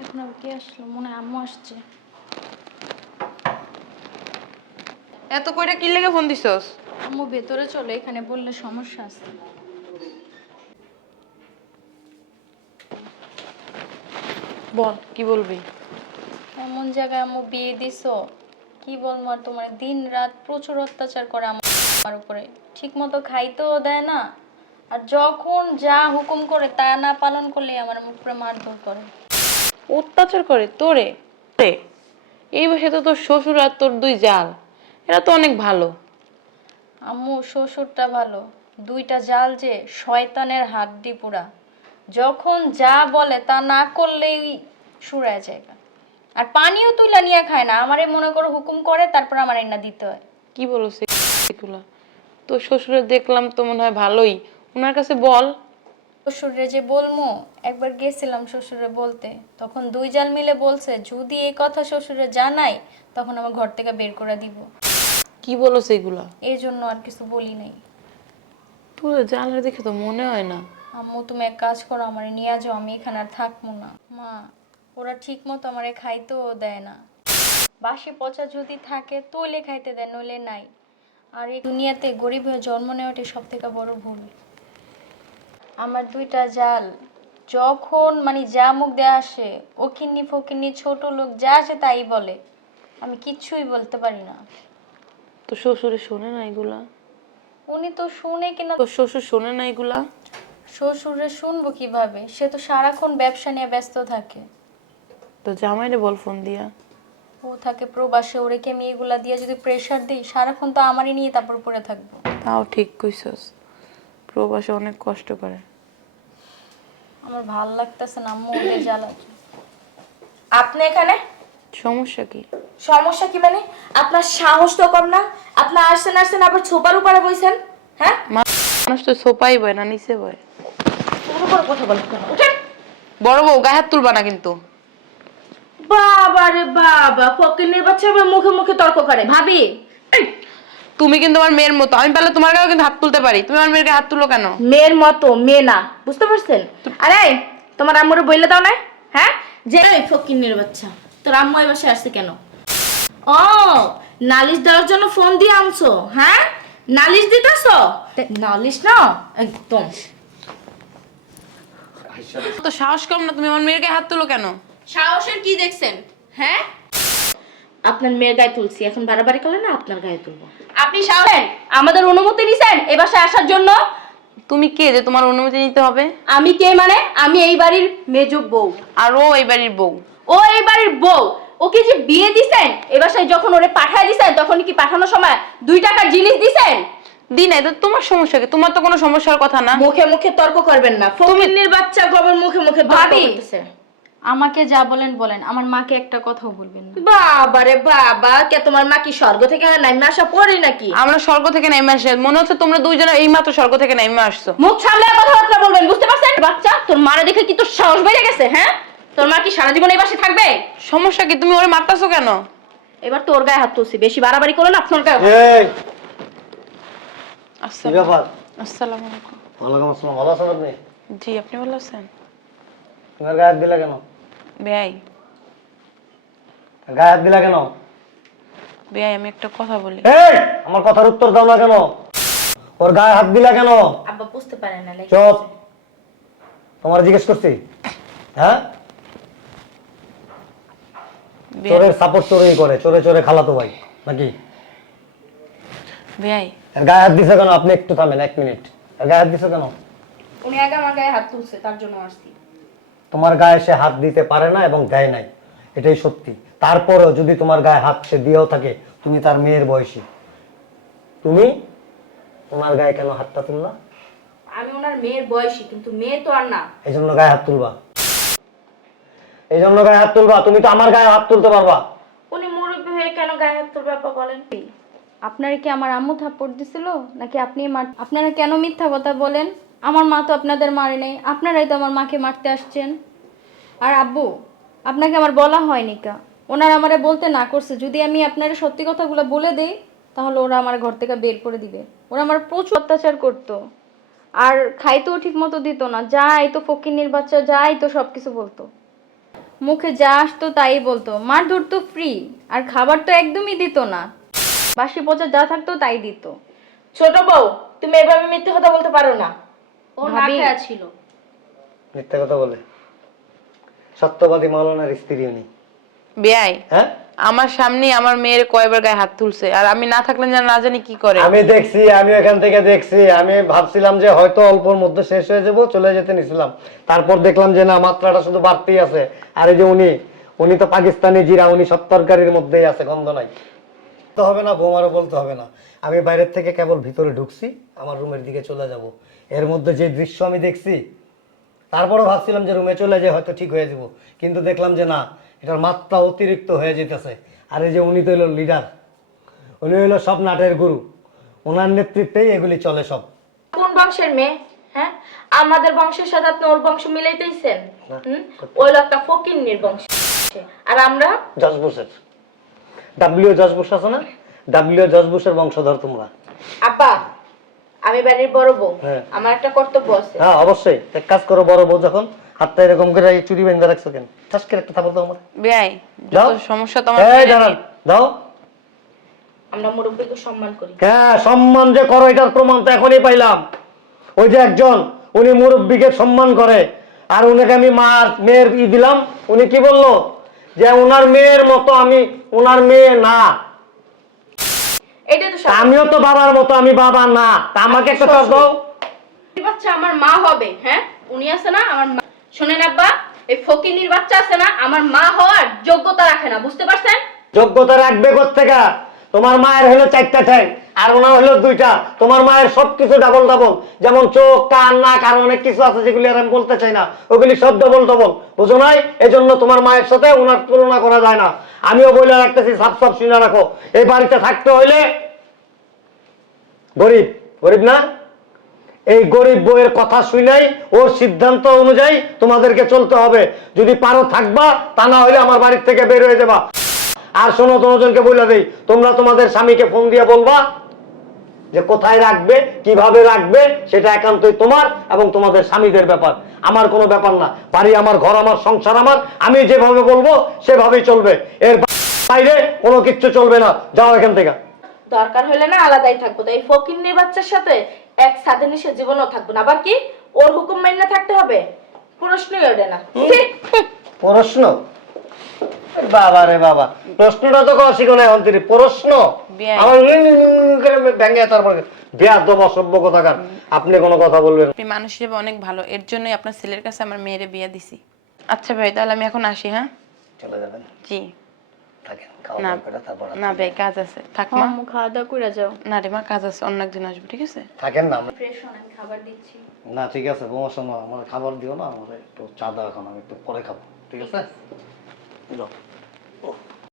এখন আবার কে আসলো? মনে হয় আম্মু আসছে। এত কইরা কি লেগে ফোন দিছস? আম্মু ভেতরে চলো এখানে বললে সমস্যা আছে। বল কি বলবি? এমন জায়গায় আম্মু বিয়ে দিছো? কি বলব আর তোমার? দিন রাত প্রচুর অত্যাচার করে আমার উপরে। ঠিক মতো খাইতেও দেয় না। আর যখন যা হুকুম করে তা না পালন করলে আমার উপরে মারধর করে। অত্যাচার করে তোরে। এই বসে তো তোর শ্বশুর আর তোর দুই জাল। এরা তো অনেক ভালো। আম্মু শ্বশুরটা ভালো। দুইটা জাল যে শয়তানের হাড্ডি পুরা। যখন যা বলে তা না করলেই সুরায় জায়গা আর পানিও তুইলা নিয়ে খায় না। আমারে মনে করো হুকুম করে তারপর আমার এনা দিতে হয়। কি বলো সেগুলা? তোর শ্বশুরের দেখলাম তো মনে হয় ভালোই। ওনার কাছে বল। শ্বশুরে যে বলমু একবার গেছিলাম শ্বশুরে বলতে তখন দুই জাল মিলে বলছে যদি এই কথা শ্বশুরে জানাই তখন আমার ঘর থেকে বের করে দিব। কি বলো সেগুলা এই জন্য আর কিছু বলি নাই। তোর জানলে দেখে তো মনে হয় না। আম্মু তুমি এক কাজ করো আমার নিয়ে যাও আমি এখানে আর থাকব না। মা ওরা ঠিক মতো আমারে খাইতেও দেয় না। বাসি পচা যদি থাকে তৈলে খাইতে দেয় নইলে নাই। আর এই দুনিয়াতে গরিব হয়ে জন্ম নেওয়াটাই সব থেকে বড় ভুল। আমার দুইটা জাল। যখন মানে যা মুখ দেয়া আসে ওকিন্নি ফকিন্নি ছোট লোক যা আসে তাই বলে। আমি কিচ্ছুই বলতে পারি না। তো শ্বশুরে শোনে না এগুলা? উনি তো শুনে কিনা তো শ্বশুর শোনে না এগুলা? শ্বশুরে শুনব কীভাবে? সে তো সারাক্ষণ ব্যবসা নিয়ে ব্যস্ত থাকে। তো জামাইরে বল ফোন দিয়া। ও থাকে প্রবাসে ওরে কি আমি এগুলা দিয়ে যদি প্রেশার দিই সারাক্ষণ তো আমারই নিয়ে তারপর পড়ে থাকব। তাও ঠিক কইছস। প্রবাসে অনেক কষ্ট করে। আমার ভালো লাগতেছে না ওদের জ্বালা আপনি এখানে? সমস্যা কি? সমস্যা কি মানে? আপনার সাহস তো কম না আপনি আসছেন আসছেন আবার ছোপার উপরে বইছেন হ্যাঁ? মানুষ তো সোপাই বয় না নিচে বয়। ওর উপর কথা কেন? উঠেন। বড় বউ গায়ে হাত তুলবা না কিন্তু। বাবা রে বাবা ফকিনের বাচ্চা মুখে মুখে তর্ক করে। ভাবি তুমি কিন্তু আমার মেয়ের মতো। আমি পারলে তোমার গায়েও কিন্তু হাত তুলতে পারি। তুমি আমার মেয়ের গায়ে হাত তুলো কেন? মেয়ের মতো মেয়ে না। বুঝতে পারছেন? আরে তোমার আম্মুরে বইলে দাও না হ্যাঁ? যে এই ফকিনের বাচ্চা তোর আম্মু এই বাসায় আসছে কেন? ও নালিশ দেওয়ার জন্য ফোন দিয়ে আনছো হ্যাঁ? নালিশ দিতেছো? নালিশ না? একদম। তো সাহস কম না তুমি আমার মেয়ের গায়ে হাত তুলো কেন? সাহসের কি দেখছেন হ্যাঁ? আপনার মেয়ের গায়ে তুলছি এখন বাড়াবাড়ি করলে না আপনার গায়ে তুলবো। আপনি সাহস আমাদের অনুমতি নিছেন এ বাসায় আসার জন্য? তুমি কে যে তোমার অনুমতি নিতে হবে? আমি কে মানে? আমি এই বাড়ির মেজ বউ। আর ও এই বাড়ির বউ। ও এই বাড়ির বউ। ওকে যে বিয়ে দিছেন এ বাসায় যখন ওরে পাঠায় দিছেন তখন কি পাঠানোর সময় দুই টাকার জিনিস দিছেন? দি নাই তো তোমার সমস্যা কি? তোমার তো কোনো সমস্যার কথা না। মুখে মুখে তর্ক করবেন না। ফকিন্নির বাচ্চা গোবর মুখে মুখে ভাবি। আমাকে যা বলেন বলেন। আমার মাকে একটা কথাও বলবেন না। বাবা রে বাবা কে তোমার মা কি স্বর্গ থেকে নাইমে আসা পড়ে নাকি? আমরা স্বর্গ থেকে নেমে আসি। মনে হচ্ছে তোমরা দুইজনে এই মাত্র স্বর্গ থেকে নেমে আসছো। মুখ সামলে কথাবার্তা বলবেন বুঝতে পারছেন? বাচ্চা তোর মারা দেখে কি তোর সাহস বেড়ে গেছে হ্যাঁ? তোর মা কি সারা জীবন এই বাসে থাকবে? সমস্যা কি? তুমি ওরে মারতাছো কেন? এবার তোর গায়ে হাত তুলছি বেশি বাড়াবাড়ি করো না আপনার গায়ে এই! কি আসসালাম ব্যাপার? আসসালামু আলাইকুম। ওয়ালাইকুম আসসালাম ভালো আছেন আপনি? জি আপনি ভালো আছেন? তোমার গায়ে হাত দিলা কেন? বেয়াই। গায়ে হাত দিলা কেন? বেয়াই আমি একটা কথা বলি। এই আমার কথার উত্তর দাও না কেন? ওর গায়ে হাত দিলা কেন? আব্বা বুঝতে পারে না লেগে চুপ। তোমার জিজ্ঞেস করছি হ্যাঁ? চোরের সাপোর্ট চোরেই করে চোরে চোরে খালাতো ভাই নাকি? বেয়াই। এর গায়ে হাত দিছে কেন? আপনি একটু থামেন এক মিনিট। এর গায়ে হাত দিছে কেন? উনি আগে আমার গায়ে হাত তুলছে তার জন্য আসছি। তোমার গায়ে সে হাত দিতে পারে না এবং দেয় নাই। এটাই সত্যি। তারপরেও যদি তোমার গায়ে হাত সে দিয়েও থাকে তুমি তার মেয়ের বয়সী। তুমি তোমার গায়ে কেন হাতটা তুললা? আমি ওনার মেয়ের বয়সী কিন্তু মেয়ে তো আর না। এই জন্য গায়ে হাত তুলবা। এই জন্য গায়ে হাত তুলবা। তুমি তো আমার গায়ে হাত তুলতে পারবা। উনি মুরব্বী হয়ে কেন গায়ে হাত তুলবে আপা বলেন আপনারা কি আমার আম্মু থাপ্পড় দিছিল? নাকি আপনি আপনারা কেন মিথ্যা কথা বলেন? আমার মা তো আপনাদের মারে নাই, আপনারাই তো আমার মাকে মারতে আসছেন। আর আব্বু, আপনাকে আমার বলা হয়নি কা? ওনারা আমারে বলতে না করছে, যদি আমি আপনার সত্যি কথাগুলো বলে দেই, তাহলে ওরা আমার ঘর থেকে বের করে দিবে। ওরা আমার প্রচুর অত্যাচার করতো। আর খাইতেও ঠিক মতো দিত না, যাই তো ফকিনির বাচ্চা, যাই তো সব কিছু বলতো। মুখে যা আসতো তাই বলতো, মারধর তো ফ্রি আর খাবার তো একদমই দিত না। বাসি পচা যা থাকতো তাই দিত। ছোট বউ, তুমি এভাবে মিথ্যে কথা বলতে পারো না। ও না ভাবি। খেয়া ছিল মিথ্যা কথা বলে। সত্যবাদী মাওলানার স্ত্রী উনি। বেয়াই। হ্যাঁ? আমার সামনে আমার মেয়ের কয়বার গায়ে হাত তুলছে। আর আমি না থাকলে যেন না জানি কি করে। আমি দেখছি আমি এখান থেকে দেখছি। আমি ভাবছিলাম যে হয়তো অল্পর মধ্যে শেষ হয়ে যাব চলে যেতে নিছিলাম। তারপর দেখলাম যে না মাত্রাটা শুধু বাড়তেই আছে। আর এই যে উনি উনি তো পাকিস্তানি জিরা উনি সব তরকারির মধ্যেই আছে গন্ধ নাই। তো হবে না বৌমারও বলতে হবে না। আমি বাইরের থেকে কেবল ভিতরে ঢুকছি আমার রুমের দিকে চলে যাব। এর মধ্যে যে দৃশ্য আমি দেখছি তারপরও ভাবছিলাম যে রুমে চলে যায় হয়তো ঠিক হয়ে যাব। কিন্তু দেখলাম যে না এটার মাত্রা অতিরিক্ত হয়ে যেতেছে। আর এই যে উনি তো হলো লিডার উনি হলো সব নাটের গুরু। ওনার নেতৃত্বেই এগুলি চলে সব। কোন বংশের মেয়ে? হ্যাঁ? আমাদের বংশের সাথে আপনি ওর বংশ মিলাইতেইছেন হুম? ওই লোকটা ফকিন্নির বংশ। আর আমরা? জজবুসের ডাব্লিউ জজবুস আছে না? ডাব্লিউ জজবুসের বংশধর তোমরা। আপা আমি বাড়ির বড় বউ। হ্যাঁ। আমার একটা কর্তব্য আছে। হ্যাঁ অবশ্যই। এক কাজ করো বড় বউ যখন হাতটা এরকম করে এই চুরি বেঁধে রাখছো কেন? ঠাস করে একটা থাপড় দাও আমার বেয়াই দাও। যত সমস্যা তোমার এই দাঁড়ান দাও। আমরা মুরব্বীকে সম্মান করি। হ্যাঁ সম্মান যে করো এটার প্রমাণ তো এখনই পাইলাম। ওই যে একজন উনি মুরব্বীকে সম্মান করে। আর উনাকে আমি মার মেয়ের ই দিলাম। উনি কি বলল? যে ওনার মেয়ের মতো আমি ওনার মেয়ে না। আমিও তো বাবার মতো আমি বাবা না। তা আমাকে একটা চর দাও বাচ্চা আমার মা হবে হ্যাঁ? উনি আছে না আমার মা শোনেন আব্বা এই ফকিনির বাচ্চা আছে না আমার মা হওয়ার যোগ্যতা রাখে না বুঝতে পারছেন? যোগ্যতা রাখবে কোথেকে তোমার মায়ের হলো চারটা ঠ্যাং আর ওনার হলো দুইটা। তোমার মায়ের সবকিছু ডাবল ডাবল যেমন চোখ কান নাক আর অনেক কিছু আছে যেগুলি আর আমি বলতে চাই না। ওগুলি সব ডাবল ডবল বুঝো নাই? এজন্য তোমার মায়ের সাথে ওনার তুলনা করা যায় না। আমিও বলে রাখতেছি সাপ সাপ শুনে রাখো। এই বাড়িতে থাকতে হইলে গরিব গরিব না? এই গরিব বইয়ের কথা শুনাই, ওর সিদ্ধান্ত অনুযায়ী তোমাদেরকে চলতে হবে। যদি পারো থাকবা, তা না হলে আমার বাড়ির থেকে বের হয়ে যাবা। আর শোনো তোমাদেরকে বলে দেই, তোমরা তোমাদের স্বামীকে ফোন দিয়ে বলবা যে কোথায় রাখবে কীভাবে রাখবে সেটা একান্তই তোমার এবং তোমাদের স্বামীদের ব্যাপার। আমার কোনো ব্যাপার না। বাড়ি আমার ঘর আমার সংসার আমার আমি যেভাবে বলব সেভাবেই চলবে। এর বাইরে কোনো কিচ্ছু চলবে না। যাও এখান থেকে। দরকার হলে না আলাদাই থাকব। তো এই ফকিন্নির বাচ্চার সাথে এক স্বাধীন সে জীবনও থাকব না। আবার কি? ওর হুকুম মান্য থাকতে হবে? প্রশ্নই ওঠে না। প্রশ্ন? বাবা রে বাবা। প্রশ্নটা তো কষি কোন এখন তিনি। প্রশ্ন? আমার তারপর অসভ্য কথাকার। আপনি কোনো কথা বলবেন আপনি মানুষ হিসেবে অনেক ভালো। এর জন্যই আপনার ছেলের কাছে আমার মেয়েরে বিয়ে দিছি। আচ্ছা ভাই তাহলে আমি এখন আসি হ্যাঁ? চলে যাবেন। জি। খাওয়া না দাওয়া করে না ভাই কাজ আছে। থাক মা। খাওয়া দাওয়া করে যাও। না রে মা কাজ আছে অন্য একদিন আসব ঠিক আছে? থাকেন না আমরা- ফ্রেশ হন আমি খাবার দিচ্ছি। না ঠিক আছে আমার খাবার দিও না আমার একটু চা দাও এখন আমি একটু পরে খাব ঠিক আছে। যাও